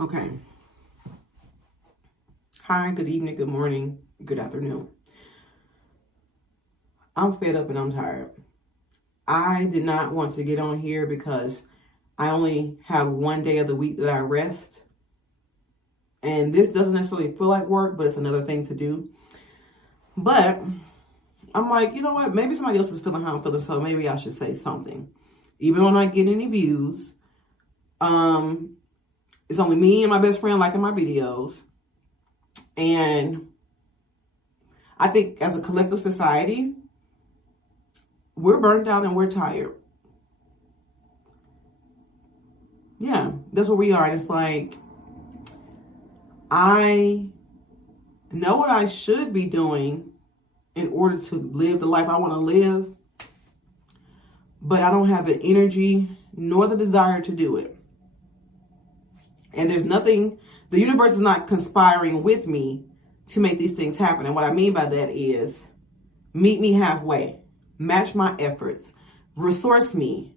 Okay. Hi, good evening, good morning, good afternoon. I'm fed up and I'm tired. I did not want to get on here because I only have one day of the week that I rest. And this doesn't necessarily feel like work, but it's another thing to do. But I'm like, you know what? Maybe somebody else is feeling how I'm feeling, so maybe I should say something. Even though I'm not getting any views, it's only me and my best friend liking my videos. And I think as a collective society, we're burnt out and we're tired. Yeah, that's where we are. It's like, I know what I should be doing in order to live the life I want to live, but I don't have the energy nor the desire to do it. And there's nothing, the universe is not conspiring with me to make these things happen. And what I mean by that is meet me halfway, match my efforts, resource me,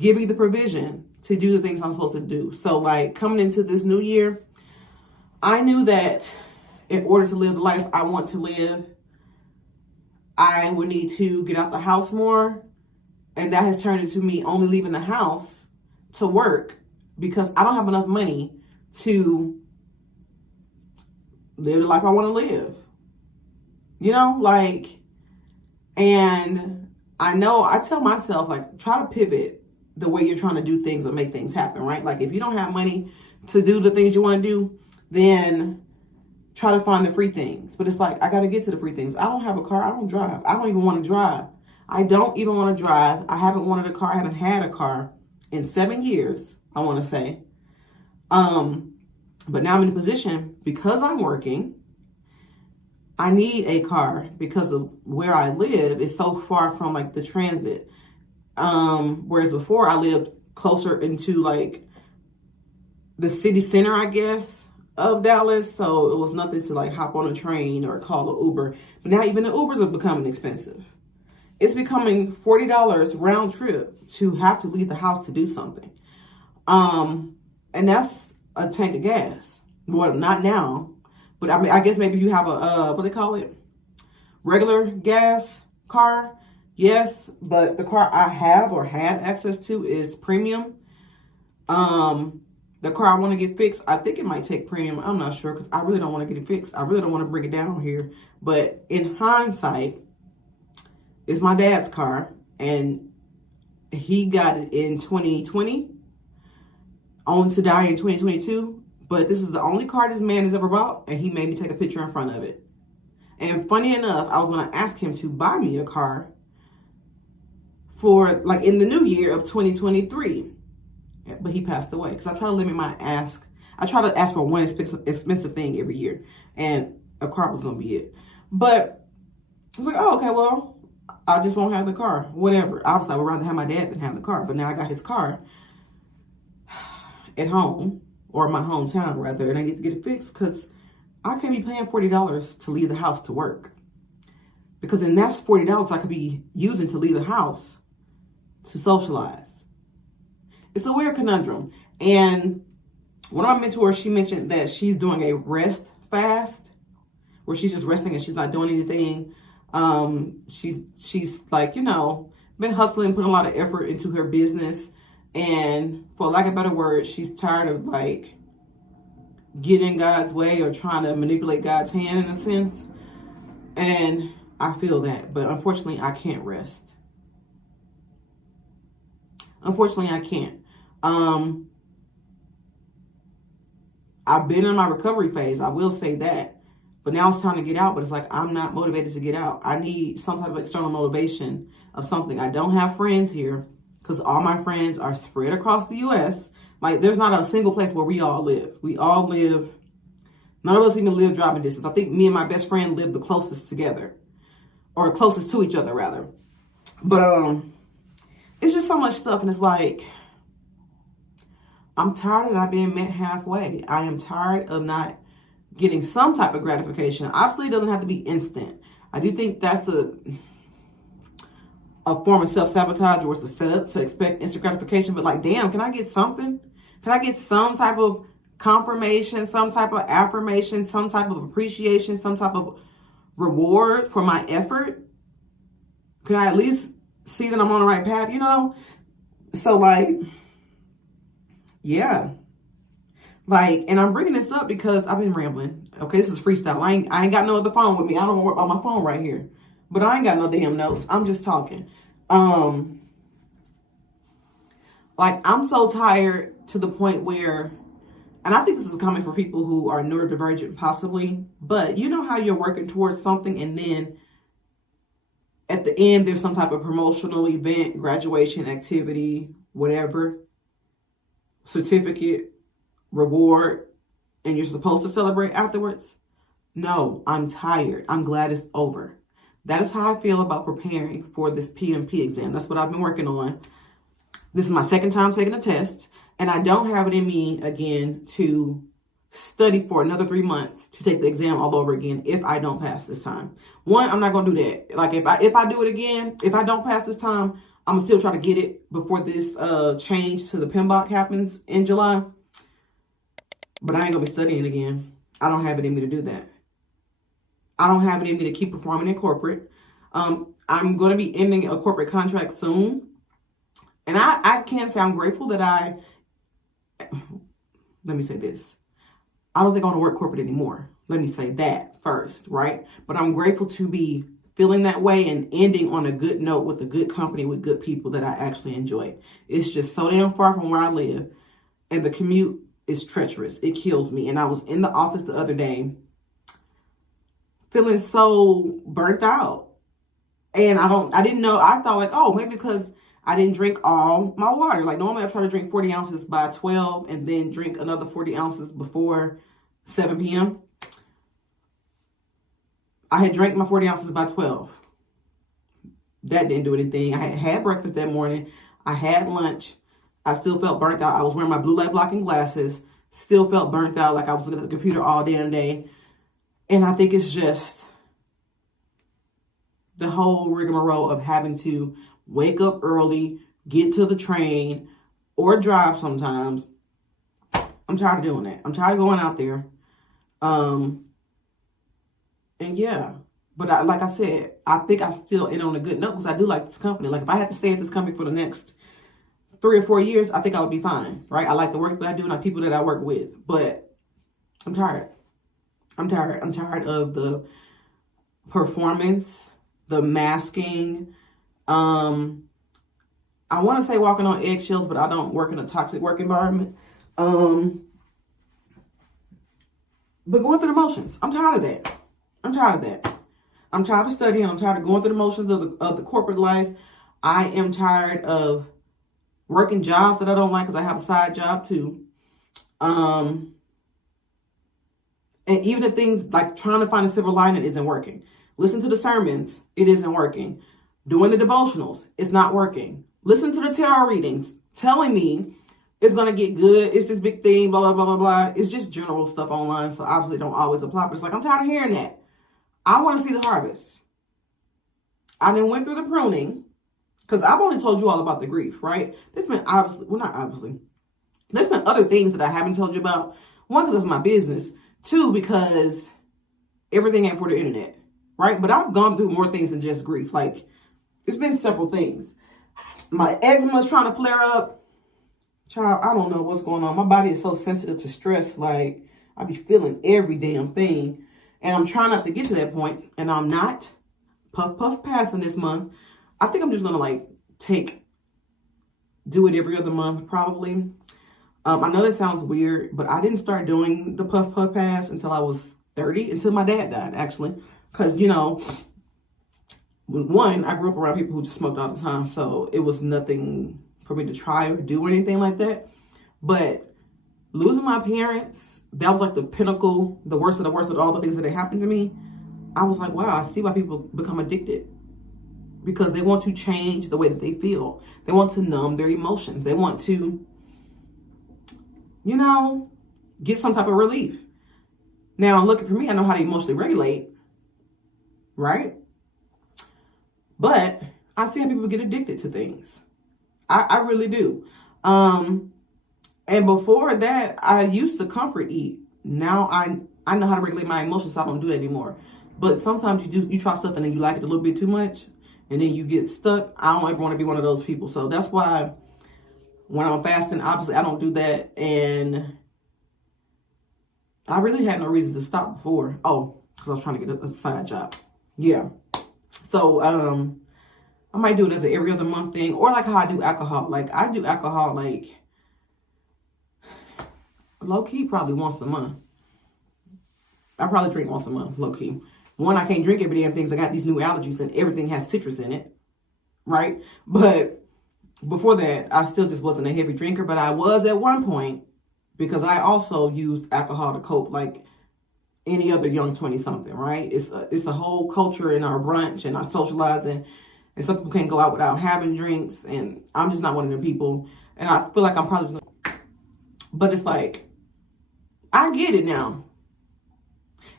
give me the provision to do the things I'm supposed to do. So like coming into this new year, I knew that in order to live the life I want to live, I would need to get out the house more. And that has turned into me only leaving the house to work because I don't have enough money to live the life I want to live. You know, like, and I know I tell myself, like, try to pivot the way you're trying to do things or make things happen, right? Like, if you don't have money to do the things you want to do, then try to find the free things. But it's like, I got to get to the free things. I don't have a car. I don't drive. I don't even want to drive. I don't even want to drive. I haven't wanted a car. I haven't had a car in 7 years, I want to say. But now I'm in a position, because I'm working, I need a car because of where I live is so far from like the transit. Whereas before I lived closer into like the city center, I guess, of Dallas. So it was nothing to like hop on a train or call an Uber. But now even the Ubers are becoming expensive. It's becoming $40 round trip to have to leave the house to do something. And that's a tank of gas. Well, not now, but I mean, I guess maybe you have a, what they call it? Regular gas car. Yes, but the car I have or had access to is premium. The car I want to get fixed, I think it might take premium. I'm not sure because I really don't want to get it fixed. I really don't want to bring it down here. But in hindsight, it's my dad's car and he got it in 2020, only to die in 2022. But this is the only car this man has ever bought, and he made me take a picture in front of it. And funny enough, I was going to ask him to buy me a car for like in the new year of 2023. But he passed away because I try to limit my ask. I try to ask for one expensive thing every year, and a car was going to be it. But I was like, oh, okay, well, I just won't have the car. Whatever. Obviously, I would rather have my dad than have the car. But now I got his car at home, or my hometown rather, and I need to get it fixed because I can't be paying $40 to leave the house to work. Because then that's $40 I could be using to leave the house to socialize. It's a weird conundrum. And one of my mentors, she mentioned that she's doing a rest fast where she's just resting and she's not doing anything. She's like, you know, been hustling, putting a lot of effort into her business. And for lack of a better word, she's tired of like getting in God's way or trying to manipulate God's hand in a sense. And I feel that, but unfortunately I can't rest. Unfortunately I can't. I've been in my recovery phase. I will say that, but now it's time to get out, but it's like, I'm not motivated to get out. I need some type of external motivation of something. I don't have friends here because all my friends are spread across the U.S. Like, there's not a single place where we all live. We all live, none of us even live driving distance. I think me and my best friend live the closest together, or closest to each other rather. But, it's just so much stuff. And it's like, I'm tired of not being met halfway. I am tired of not getting some type of gratification. Obviously, it doesn't have to be instant. I do think that's a form of self-sabotage, or it's a setup to expect instant gratification. But like, damn, can I get something? Can I get some type of confirmation, some type of affirmation, some type of appreciation, some type of reward for my effort? Can I at least see that I'm on the right path, you know? So like, yeah. Like, and I'm bringing this up because I've been rambling. Okay, this is freestyle. I ain't got no other phone with me. I don't work on my phone right here. But I ain't got no damn notes. I'm just talking. Like, I'm so tired to the point where, and I think this is coming for people who are neurodivergent possibly, but you know how you're working towards something and then at the end there's some type of promotional event, graduation activity, whatever, certificate, reward, and you're supposed to celebrate afterwards? No, I'm tired. I'm glad it's over. That is how I feel about preparing for this PMP exam. That's what I've been working on. This is my second time taking a test, and I don't have it in me again to study for another 3 months to take the exam all over again if I don't pass this time. One, I'm not going to do that. Like, if I do it again, if I don't pass this time, I'm going to still try to get it before this change to the PMBOK happens in July. But I ain't going to be studying again. I don't have it in me to do that. I don't have it in me to keep performing in corporate. I'm going to be ending a corporate contract soon. And I can say I'm grateful that let me say this. I don't think I want to work corporate anymore. Let me say that first, right? But I'm grateful to be feeling that way and ending on a good note with a good company, with good people that I actually enjoy. It's just so damn far from where I live. And the commute is treacherous. It kills me. And I was in the office the other day feeling so burnt out. And I didn't know. I thought like, oh, maybe because I didn't drink all my water. Like normally I try to drink 40 ounces by 12 and then drink another 40 ounces before 7 p.m. I had drank my 40 ounces by 12. That didn't do anything. I had breakfast that morning. I had lunch. I still felt burnt out. I was wearing my blue light blocking glasses. Still felt burnt out like I was looking at the computer all damn day. And I think it's just the whole rigmarole of having to wake up early, get to the train, or drive sometimes. I'm tired of doing that. I'm tired of going out there. And yeah. But like I said, I think I'm still in on a good note because I do like this company. Like if I had to stay at this company for the next 3 or 4 years, I think I would be fine, right? I like the work that I do and the people that I work with. But I'm tired. I'm tired. I'm tired of the performance, the masking. I want to say walking on eggshells, but I don't work in a toxic work environment. But going through the motions, I'm tired of that. I'm tired of that. I'm tired of studying. I'm tired of going through the motions of the corporate life. I am tired of working jobs that I don't like because I have a side job too. And even the things like trying to find a silver lining isn't working. Listen to the sermons, it isn't working. Doing the devotionals, it's not working. Listen to the tarot readings, telling me it's going to get good. It's this big thing, blah, blah, blah, blah, blah. It's just general stuff online, so obviously don't always apply. But it's like, I'm tired of hearing that. I want to see the harvest. I then went through the pruning, because I've only told you all about the grief, right? There's been obviously, well, not obviously. There's been other things that I haven't told you about. One, because it's my business. Two, because everything ain't for the internet, right? But I've gone through more things than just grief. Like, it's been several things. My eczema's trying to flare up. Child, I don't know what's going on. My body is so sensitive to stress. Like, I be feeling every damn thing. And I'm trying not to get to that point. And I'm not. Puff passing this month. I think I'm just going to, like, do it every other month, probably. I know that sounds weird, but I didn't start doing the puff pass until I was 30, until my dad died, actually. Because, you know, one, I grew up around people who just smoked all the time, so it was nothing for me to try or do or anything like that. But losing my parents, that was like the pinnacle, the worst of all the things that had happened to me. I was like, wow, I see why people become addicted. Because they want to change the way that they feel. They want to numb their emotions. They want to, you know, get some type of relief. Now, looking for me, I know how to emotionally regulate, right? But I see how people get addicted to things. I really do. And before that, I used to comfort eat. Now I know how to regulate my emotions, so I don't do that anymore. But sometimes you try stuff and then you like it a little bit too much, and then you get stuck. I don't ever want to be one of those people. So that's why when I'm fasting, obviously I don't do that. And I really had no reason to stop before. Oh, because I was trying to get a side job. Yeah. So I might do it as an every other month thing, or like how I do alcohol. Like I do alcohol like low key probably once a month. I probably drink once a month, low key. One, I can't drink every damn thing because I got these new allergies and everything has citrus in it, right? But before that, I still just wasn't a heavy drinker, but I was at one point because I also used alcohol to cope like any other young 20-something, right? It's a whole culture in our brunch and our socializing, and some people can't go out without having drinks, and I'm just not one of them people, and I feel like I'm probably just gonna, but it's like, I get it now.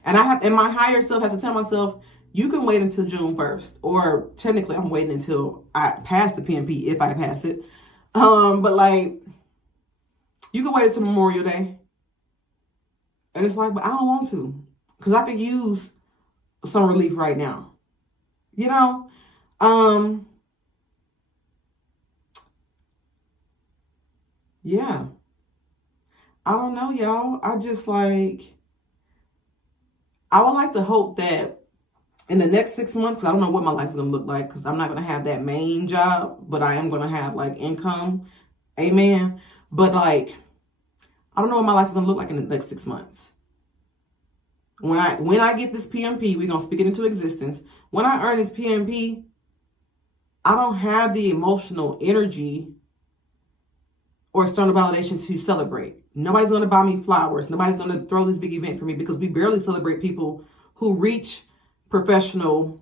And my higher self has to tell myself, you can wait until June 1st. Or technically I'm waiting until I pass the PMP, if I pass it. But like, you can wait until Memorial Day. And it's like, but I don't want to. Because I could use some relief right now. You know? Yeah. I don't know, y'all. I just like, I would like to hope that in the next 6 months, I don't know what my life is going to look like because I'm not going to have that main job, but I am going to have like income. Amen. But like, I don't know what my life is going to look like in the next 6 months. When I get this PMP, we're going to speak it into existence. When I earn this PMP, I don't have the emotional energy or external validation to celebrate. Nobody's going to buy me flowers. Nobody's going to throw this big event for me because we barely celebrate people who reach professional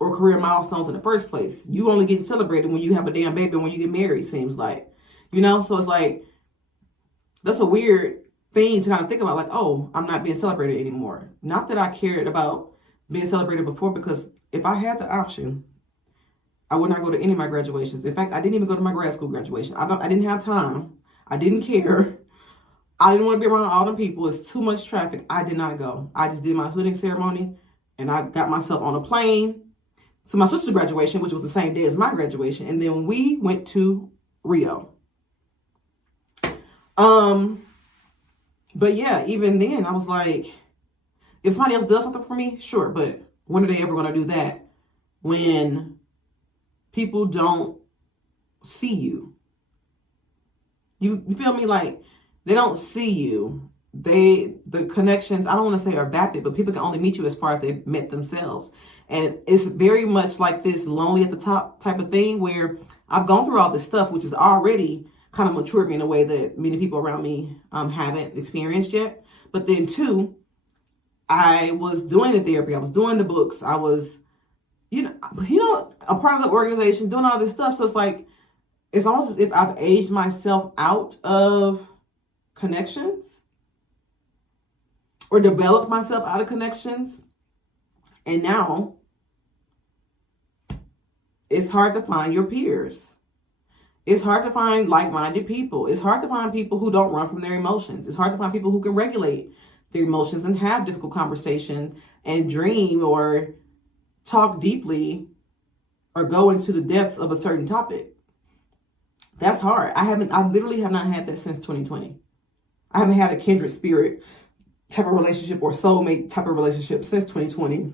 or career milestones in the first place. You only get celebrated when you have a damn baby and when you get married, seems like. You know, so it's like, that's a weird thing to kind of think about, like, oh, I'm not being celebrated anymore. Not that I cared about being celebrated before, because if I had the option, I would not go to any of my graduations. In fact, I didn't even go to my grad school graduation. I didn't have time. I didn't care. I didn't want to be around all them people. It's too much traffic. I did not go. I just did my hooding ceremony, and I got myself on a plane to my sister's graduation, which was the same day as my graduation. And then we went to Rio. But yeah, even then I was like, if somebody else does something for me, sure. But when are they ever going to do that when people don't see you? You feel me? Like, they don't see you. The connections, I don't want to say are vapid, but people can only meet you as far as they've met themselves. And it's very much like this lonely at the top type of thing where I've gone through all this stuff, which is already kind of matured me in a way that many people around me haven't experienced yet. But then too, I was doing the therapy. I was doing the books. I was, you know, a part of the organization, doing all this stuff. So it's like, it's almost as if I've aged myself out of connections or developed myself out of connections. And now it's hard to find your peers. It's hard to find like-minded people. It's hard to find people who don't run from their emotions. It's hard to find people who can regulate their emotions and have difficult conversations and dream or talk deeply or go into the depths of a certain topic. That's hard. I literally have not had that since 2020. I haven't had a kindred spirit type of relationship or soulmate type of relationship since 2020,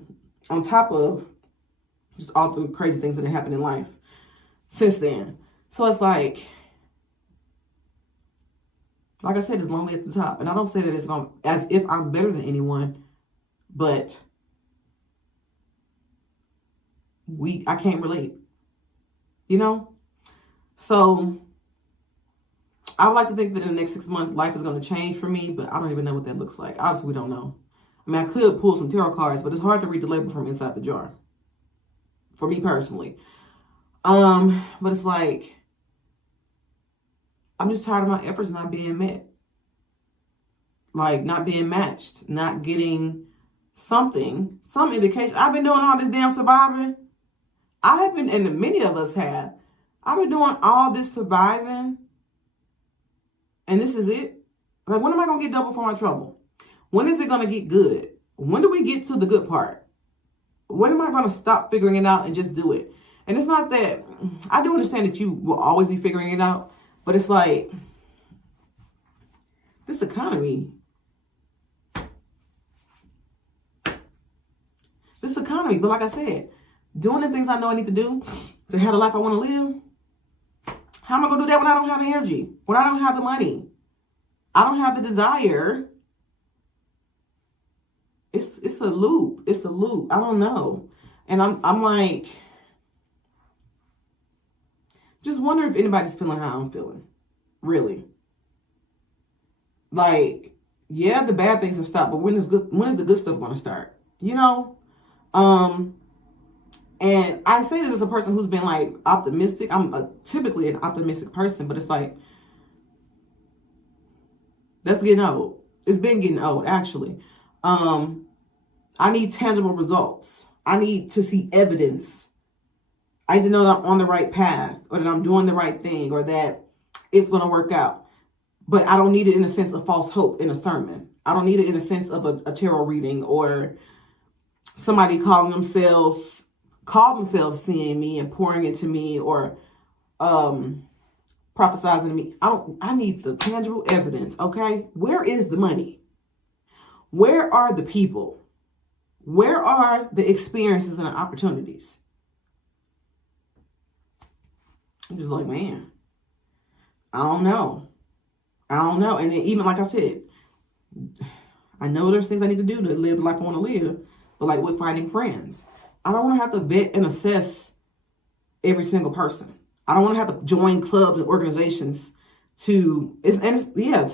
on top of just all the crazy things that have happened in life since then. So it's like I said, it's lonely at the top. And I don't say that it's as if I'm better than anyone, but I can't relate, you know? So I would like to think that in the next 6 months, life is going to change for me, but I don't even know what that looks like. Obviously, we don't know. I mean, I could pull some tarot cards, but it's hard to read the label from inside the jar. For me personally. But it's like, I'm just tired of my efforts not being met. Like, not being matched. Not getting some indication. I've been doing all this damn surviving. I have been, and many of us have. I've been doing all this surviving. And this is it? Like, when am I going to get double for my trouble? When is it going to get good? When do we get to the good part? When am I going to stop figuring it out and just do it? And it's not that, I do understand that you will always be figuring it out, but it's like, this economy, but like I said, doing the things I know I need to do to have the life I want to live, how am I going to do that when I don't have the energy, when I don't have the money, I don't have the desire? It's a loop. It's a loop. I don't know. And I'm like, just wonder if anybody's feeling how I'm feeling. Really. Like, yeah, the bad things have stopped, but when is the good stuff going to start? You know? And I say this as a person who's been like optimistic. I'm typically an optimistic person, but it's like, that's getting old. It's been getting old, actually. I need tangible results. I need to see evidence. I need to know that I'm on the right path, or that I'm doing the right thing, or that it's going to work out. But I don't need it in a sense of false hope in a sermon. I don't need it in a sense of a tarot reading, or somebody call themselves seeing me and pouring into me, or prophesizing to me. I need the tangible evidence, okay? Where is the money? Where are the people? Where are the experiences and the opportunities? I'm just like, man, I don't know. And then even like I said, I know there's things I need to do to live the life I want to live, but like with finding friends, I don't want to have to vet and assess every single person. I don't want to have to join clubs and organizations to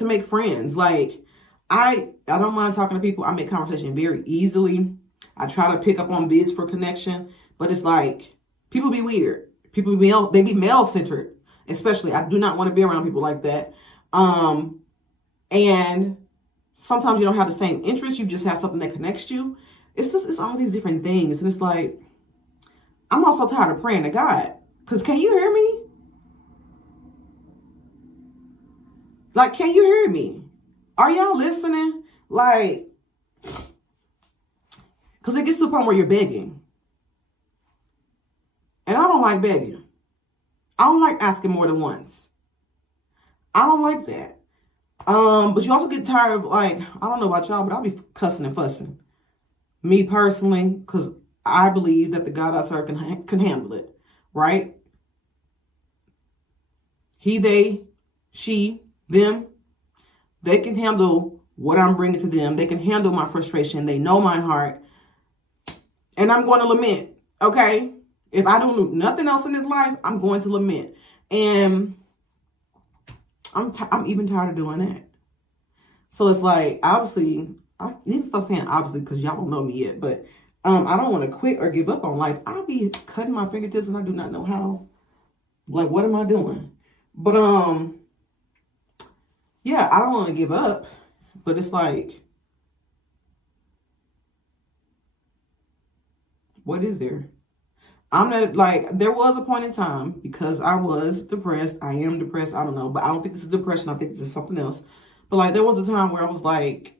make friends. Like, I don't mind talking to people. I make conversation very easily. I try to pick up on bids for connection, but it's like, people be weird. People they be male centered, especially. I do not want to be around people like that. And sometimes you don't have the same interests. You just have something that connects you. It's all these different things. And it's like, I'm also tired of praying to God. Because can you hear me? Like, can you hear me? Are y'all listening? Like, because it gets to the point where you're begging. And I don't like begging. I don't like asking more than once. I don't like that. But you also get tired of, like, I don't know about y'all, but I'll be cussing and fussing. Me personally, because I believe that the God I serve can handle it, right? He, they, she, them, they can handle what I'm bringing to them. They can handle my frustration. They know my heart. And I'm going to lament, okay? If I don't do nothing else in this life, I'm going to lament. And I'm even tired of doing that. So it's like, obviously, I need to stop saying obviously because y'all don't know me yet. But I don't want to quit or give up on life. I'll be cutting my fingertips and I do not know how. Like, what am I doing? But, yeah, I don't want to give up. But it's like, what is there? I'm not, like, there was a point in time because I was depressed. I am depressed. I don't know. But I don't think this is depression. I think this is something else. But, like, there was a time where I was like,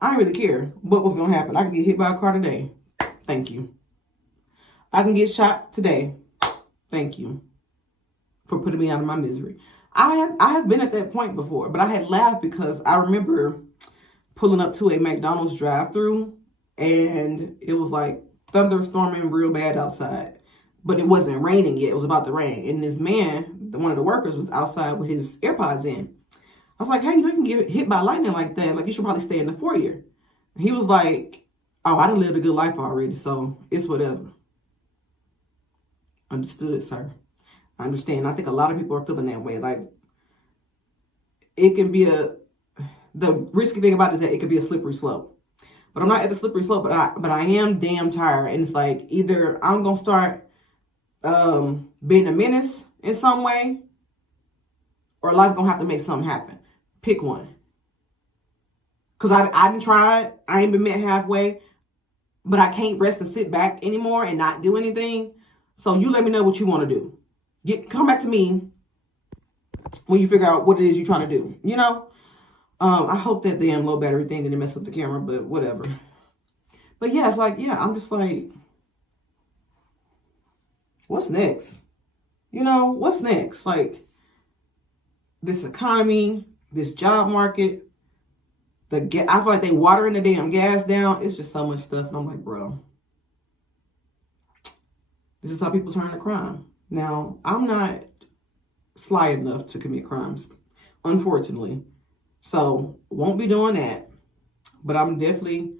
I didn't really care what was going to happen. I could get hit by a car today. Thank you. I can get shot today. Thank you for putting me out of my misery. I have been at that point before, but I had laughed because I remember pulling up to a McDonald's drive-thru and it was like thunderstorming real bad outside, but it wasn't raining yet. It was about to rain. And this man, one of the workers, was outside with his AirPods in. I was like, hey, you can get hit by lightning like that. Like, you should probably stay in the foyer. And he was like, oh, I done lived a good life already, so it's whatever. Understood, sir. I understand. I think a lot of people are feeling that way. Like, it can be the risky thing about it is that it could be a slippery slope. But I'm not at the slippery slope, but I am damn tired. And it's like, either I'm going to start being a menace in some way, or life going to have to make something happen. Pick one. Because I didn't try it. I ain't been met halfway. But I can't rest and sit back anymore and not do anything. So you let me know what you want to do. Come back to me when you figure out what it is you're trying to do, you know? I hope that damn low battery thing didn't mess up the camera, but whatever. But yeah, it's like, yeah, I'm just like, what's next? You know, what's next? Like, this economy, this job market, I feel like they watering the damn gas down. It's just so much stuff. And I'm like, bro, this is how people turn to crime. Now, I'm not sly enough to commit crimes, unfortunately. So, won't be doing that. But I'm definitely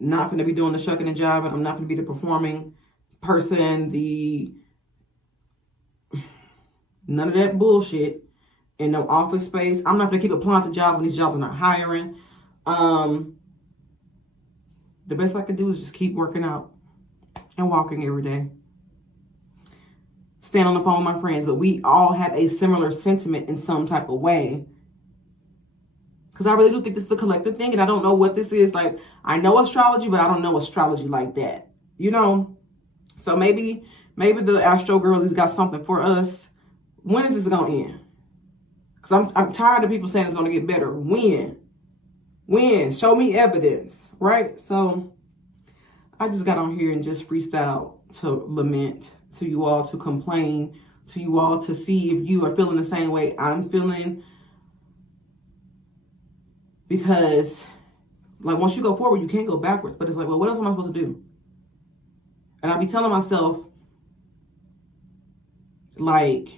not going to be doing the shucking and jiving. I'm not going to be the performing person, none of that bullshit in no office space. I'm not going to keep applying to jobs when these jobs are not hiring. The best I can do is just keep working out and walking every day. Stand on the phone with my friends, but we all have a similar sentiment in some type of way. Because I really do think this is a collective thing, and I don't know what this is. Like, I know astrology, but I don't know astrology like that. You know? So maybe the Astro Girl has got something for us. When is this going to end? Because I'm tired of people saying it's going to get better. When? Show me evidence, right? So I just got on here and just freestyle to lament, to you all to complain, to you all to see if you are feeling the same way I'm feeling. Because, like, once you go forward, you can't go backwards. But it's like, well, what else am I supposed to do? And I be telling myself, like,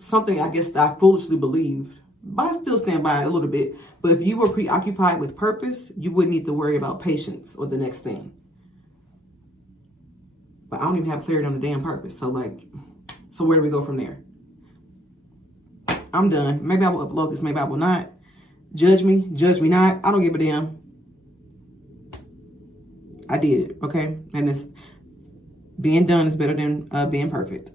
something I guess that I foolishly believed. But I still stand by it a little bit. But if you were preoccupied with purpose, you wouldn't need to worry about patience or the next thing. But I don't even have clarity on the damn purpose. So, like, so where do we go from there? I'm done. Maybe I will upload this. Maybe I will not. Judge me not. I don't give a damn. I did it, okay? And it's being done is better than being perfect.